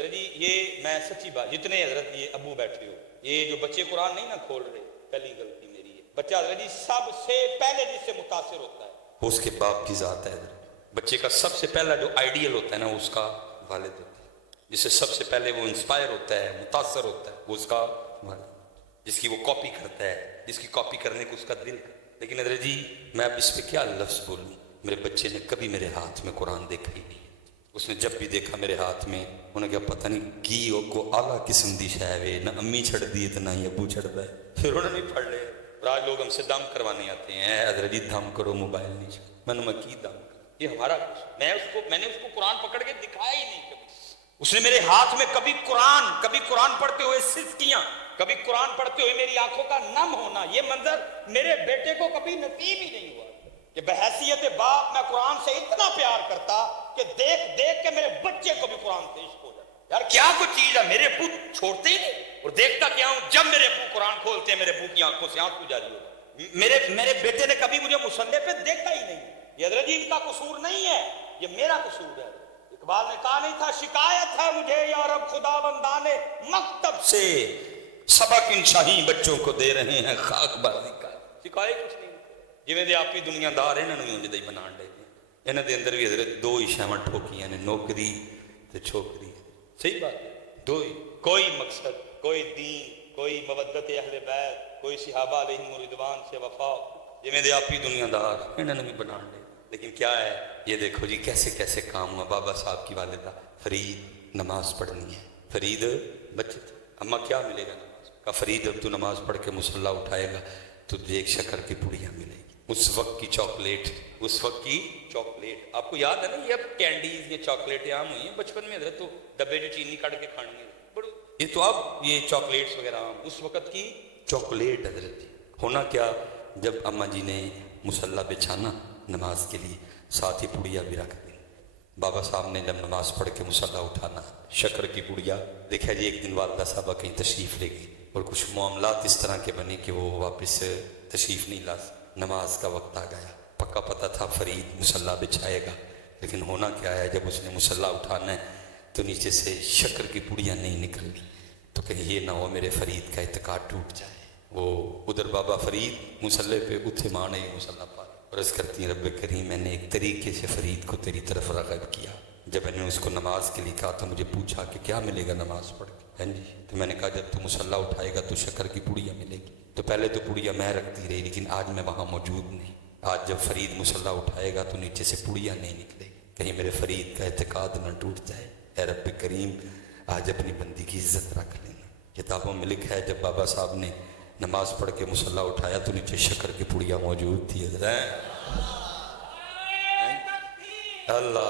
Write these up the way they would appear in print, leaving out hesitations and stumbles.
حضرت جی یہ میں سچی بات، جتنے حضرت یہ ابو بیٹھے ہو، یہ جو بچے قرآن نہیں نہ کھول رہے، پہلی غلطی میری ہے۔ بچہ حضرت جی سب سے پہلے جس سے متاثر ہوتا ہے وہ اس کے باپ کی ذات ہے حضرت۔ بچے کا سب سے پہلا جو آئیڈیل ہوتا ہے نا، اس کا والد ہوتا ہے، جس سے سب سے پہلے وہ انسپائر ہوتا ہے، متاثر ہوتا ہے، وہ اس کا والد، جس کی وہ کاپی کرتا ہے، جس کی کاپی کرنے کو اس کا دل کرتا ہے۔ لیکن حضرت جی میں اب اس پہ کیا لفظ بولوں، میرے بچے نے کبھی میرے ہاتھ میں قرآن دیکھا ہی نہیں۔ اس نے جب بھی دیکھا میرے ہاتھ میں، انہیں کیا پتہ نہیں کی کو اعلیٰ قسم دی شے نہ امی چھڑ دی تو نہ ہی ابو چھڑتا ہے، پھر انہوں نے پڑھ لے۔ آج لوگ ہم سے دم کروانے آتے ہیں، اے حضرت جی دم کرو، موبائل نہیں چھوڑ، میں کی دم کرو، یہ ہمارا کچھ، میں نے اس کو قرآن پکڑ کے دکھایا ہی نہیں کبھی۔ اس نے میرے ہاتھ میں کبھی قرآن پڑھتے ہوئے سسکیاں، کبھی قرآن پڑھتے ہوئے میری آنکھوں کا نم ہونا، یہ منظر میرے بیٹے کو کبھی نصیب ہی نہیں ہوا کہ بحیثیت باپ میں قرآن سے اتنا پیار کرتا کہ دیکھ دیکھ کے میرے بچے کو بھی قرآن سے عشق ہو جاتا۔ یار کیا کچھ چیز ہے، میرے ابو چھوڑتے ہی نہیں، اور دیکھتا کیا ہوں جب میرے ابو قرآن کھولتے ہیں میرے ابو کی آنکھوں سے آنسو جاری ہوتا۔ میرے بیٹے نے کبھی مجھے مصلی پہ دیکھا ہی نہیں۔ یہ حضرت جی ان کا قصور نہیں ہے، یہ میرا قصور ہے۔ اقبال نے کہا نہیں تھا شکایت ہے مجھے یا رب خدا بندان مکتب سے، سبق ان شاہی بچوں کو دے رہے ہیں خاک بازی کا۔ شکایت کچھ نہیں، جویں دے آپ ہی دنیا دار انہاں نوں اونج دے بنان دے، انہاں دے اندر بھی حضرت دو ہی شیواں ٹھوکیاں نے، نوکری تے چھوکری۔ صحیح بات ہے، دو ہی، کوئی مقصد، کوئی دین، کوئی مودت اہل بیت، کوئی صحابہ علیہم رضوان سے وفا، جویں دے آپ ہی دنیا دار انہاں نوں بھی بنان دے۔ لیکن کیا ہے یہ دیکھو جی کیسے کیسے کام ہوا۔ بابا صاحب کی والدہ فرید نماز پڑھنی ہے، فرید بچے تھے، اماں کیا ملے گا نماز کا؟ فرید اب تو نماز پڑھ کے مصلی اٹھائے گا تو ایک شکر کی پڑیاں ملے گی، اس وقت کی چاکلیٹ، اس وقت کی چاکلیٹ۔ آپ کو یاد ہے نا یہ اب کینڈیز یہ چاکلیٹیں عام ہوئی ہیں، بچپن میں حضرت تو ڈبے جو چینی کاٹ کے کھانی ہے بڑی، یہ تو اب یہ چاکلیٹس وغیرہ عام، اس وقت کی چاکلیٹ حضرت۔ ہونا کیا، جب اماں جی نے مصلی بچھانا نماز کے لیے، ساتھ ہی پڑیا بھی رکھ دی۔ بابا صاحب نے جب نماز پڑھ کے مصلی اٹھانا، شکر کی پڑیا دیکھا جی۔ ایک دن والدہ صاحبہ کہیں تشریف لے گئی اور کچھ معاملات اس طرح کے بنے کہ وہ واپس تشریف نہیں لا سکتی، نماز کا وقت آ گیا۔ پکا پتہ تھا فرید مصلی بچھائے گا، لیکن ہونا کیا ہے جب اس نے مصلی اٹھانا ہے تو نیچے سے شکر کی پڑیاں نہیں نکلنی، تو کہیں یہ نہ ہو میرے فرید کا اعتقاد ٹوٹ جائے۔ وہ ادھر بابا فرید مصلی پہ اتھے مانے مصلی پا، عرض کرتی ہیں رب کریم میں نے ایک طریقے سے فرید کو تیری طرف راغب کیا۔ جب میں نے اس کو نماز کے لیے کہا تو مجھے پوچھا کہ کیا ملے گا نماز پڑھ کے، ہاں جی، تو میں نے کہا جب تو مصلی اٹھائے گا تو شکر کی پڑیاں ملے گی۔ تو پہلے تو پڑیاں میں رکھتی رہی، لیکن آج میں وہاں موجود نہیں۔ آج جب فرید مصلی اٹھائے گا تو نیچے سے پڑیاں نہیں نکلے گی، کہیں میرے فرید کا اعتقاد نہ ٹوٹ جائے۔ اے رب کریم آج اپنی بندی کی عزت رکھ لینا۔ کتابوں میں لکھا ہے جب بابا صاحب نے نماز پڑھ کے مصلی اٹھایا تو نیچے شکر کی پڑیاں موجود تھی۔ اللہ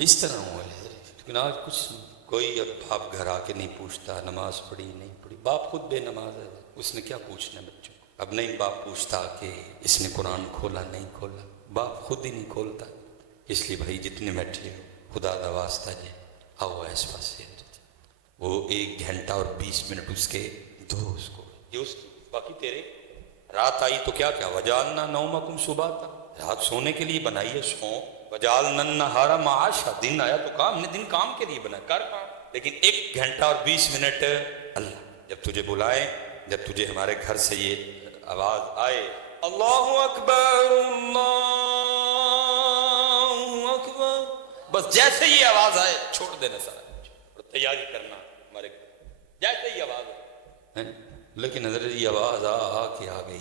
اس طرح ہوا ہے، لیکن آج کچھ کوئی اب باپ گھر آ کے نہیں پوچھتا نماز پڑھی نہیں پڑھی، باپ خود بے نماز ہے، اس نے کیا پوچھنا بچوں کو۔ اب نہیں باپ پوچھتا کہ اس نے قرآن کھولا نہیں کھولا، باپ خود ہی نہیں کھولتا۔ اس لیے بھائی جتنے بیٹھے ہو خدا دا واسطہ جی آؤ اس پاس سے، وہ 1 گھنٹہ اور 20 منٹ اس کے دو اس کو، یہ اس باقی تیرے رات آئی تو کیا وجعلنا نومکم سباتا، رات سونے کے لیے بنائی ہے، سو۔ وجعلنا النہار معاشا، دن آیا تو کام، دن کام کے لیے بنا، کر کام، لیکن 1 گھنٹہ اور 20 منٹ اللہ جب تجھے بلائے، جب تجھے ہمارے گھر سے یہ آواز آئے اللہ اکبر اللہ اکبر، بس جیسے یہ آواز آئے چھوڑ دینا سارا اور تیاری کرنا ہمارے گھر، جیسے ہی آواز آئے۔ لیکن حضرت یہ آواز آ کے آ گئی،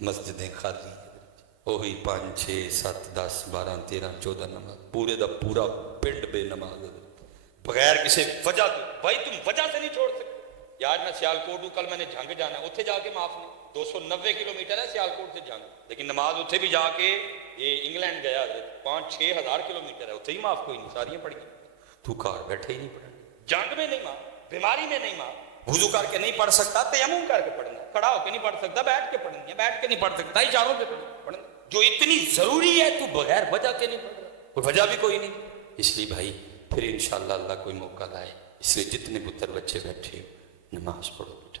مسجدیں خالی، وہی 5 6 7 10 12 13 14 نماز، پورے دا پورا پنڈ بے نماز، بغیر کسی وجہ تو، بھائی تم وجہ سے نہیں چھوڑ سکتے۔ یار میں سیالکوٹ ہوں، کل میں نے جھنگ جانا ہے، اتھے جا کے معاف نہیں، 290 کلومیٹر ہے سیالکوٹ سے جھنگ، لیکن نماز اتھے بھی جا کے، یہ انگلینڈ گیا 5 6 ہزار کلومیٹر ہے، اتھے ہی معاف کوئی نہیں، ساریاں پڑھ گئی، تو کار بیٹھے ہی نہیں پڑھا، جنگ میں نہیں معاف، بیماری میں نہیں معاف، وضو کر کے نہیں پڑھ سکتا تیمم کر کے پڑھنا، کھڑا ہو کے نہیں پڑھ سکتا بیٹھ کے پڑھنی ہے، بیٹھ کے نہیں پڑھ سکتا اشاروں پہ پڑھنا، جو اتنی ضروری ہے تو بغیر وجہ کے نہیں پڑھ رہا، کوئی وجہ بھی کوئی نہیں۔ اس لیے بھائی پھر انشاءاللہ اللہ کوئی موقع لائے، اس لیے جتنے پتر بچے بیٹھے ہو نماز پڑھو بیٹا،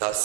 10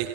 1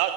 10।